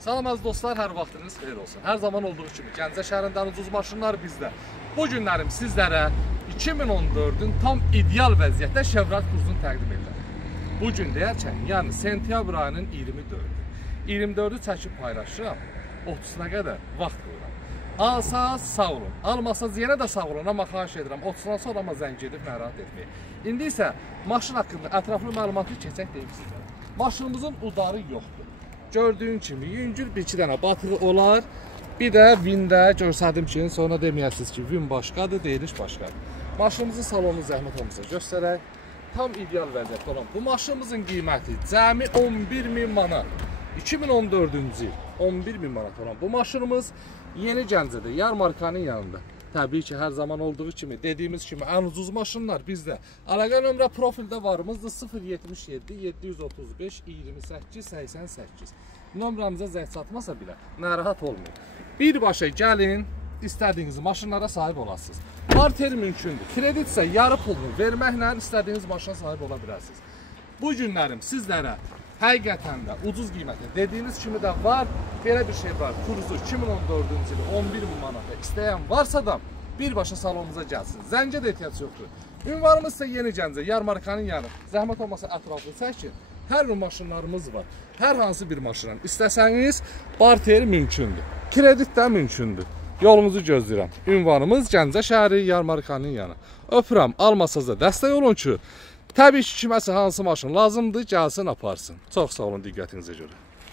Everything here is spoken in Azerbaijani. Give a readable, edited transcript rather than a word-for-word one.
Salam əziz dostlar, hər vaxtınız xeyir olsun. Hər zaman olduğu kimi Gəncə şəhərindən ucuz maşınlar bizdə. Bu günlərim sizlərə 2014-ün tam ideal vəziyyətdə Chevrolet Cruze'unu təqdim edirəm. Bu gün deyərkən, yəni sentyabr ayının 24-ü çəkib paylaşıram, 30-una qədər vaxt qoyuram. Alsaz sağ olun, almasaz yenə də sağ olun, amma xahiş edirəm, 30-dan sonra amma zəng edib narahat etməyin. İndi isə maşın haqqında ətraflı məlumatı keçək deyim sizlərə. Maşınımızın udarı yoxdur. Gördüyün kimi yüngül bir-iki dənə batığı olar. Bir də vində görsədim ki, sonra deməyəsiniz ki, vin başqadır, deyiliş başqadır. Maşınımızın salonu zəhmət olmasa göstərək. Tam ideal vəziyyətdə olan bu maşınımızın qiyməti cəmi 11.000 manat. 2014-cü il 11.000 manat olan bu maşınımız Yeni Gəncədə, Yarmarkanın yanında. Təbii ki, hər zaman olduğu kimi, dediyimiz kimi ən ucuz maşınlar bizdə. Əlaqə nömrə profildə varımızdır 077 735 28 88. Nömrəmizə zəng çatmasa belə narahat olmayın. Birbaşa gəlin, istədiyiniz maşınlara sahib olasınız. Barter mümkündür. Kredit isə yarı pulunu verməklə istədiyiniz maşına sahib ola bilərsiniz. Bu günlərim sizlərə həqiqətən də ucuz qiymətə dediyiniz kimi də var. Belə bir şey var. Cruze 2014-cü ili 11.000 manata istəyən varsa da birbaşa salonumuza gəlsin. Zəncə də ehtiyac yoxdur. Ünvanımız isə Yeni Gəncə, Yarmarkanın yanı. Zəhmət olmasa ətraflı çəkin. Hər bir maşınlarımız var. Hər hansı bir maşından istəsəniz barter mümkündür. Kredit də mümkündür. Yolunuzu gözləyirəm. Ünvanımız Gəncə şəhəri, Yarmarkanın yanı. Öpürəm, almasaz da dəstək olun ki, təbii ki, kiməsə hansı maşın lazımdır, gəlsin, aparsın. Çox sağ olun diqqətinizə görə.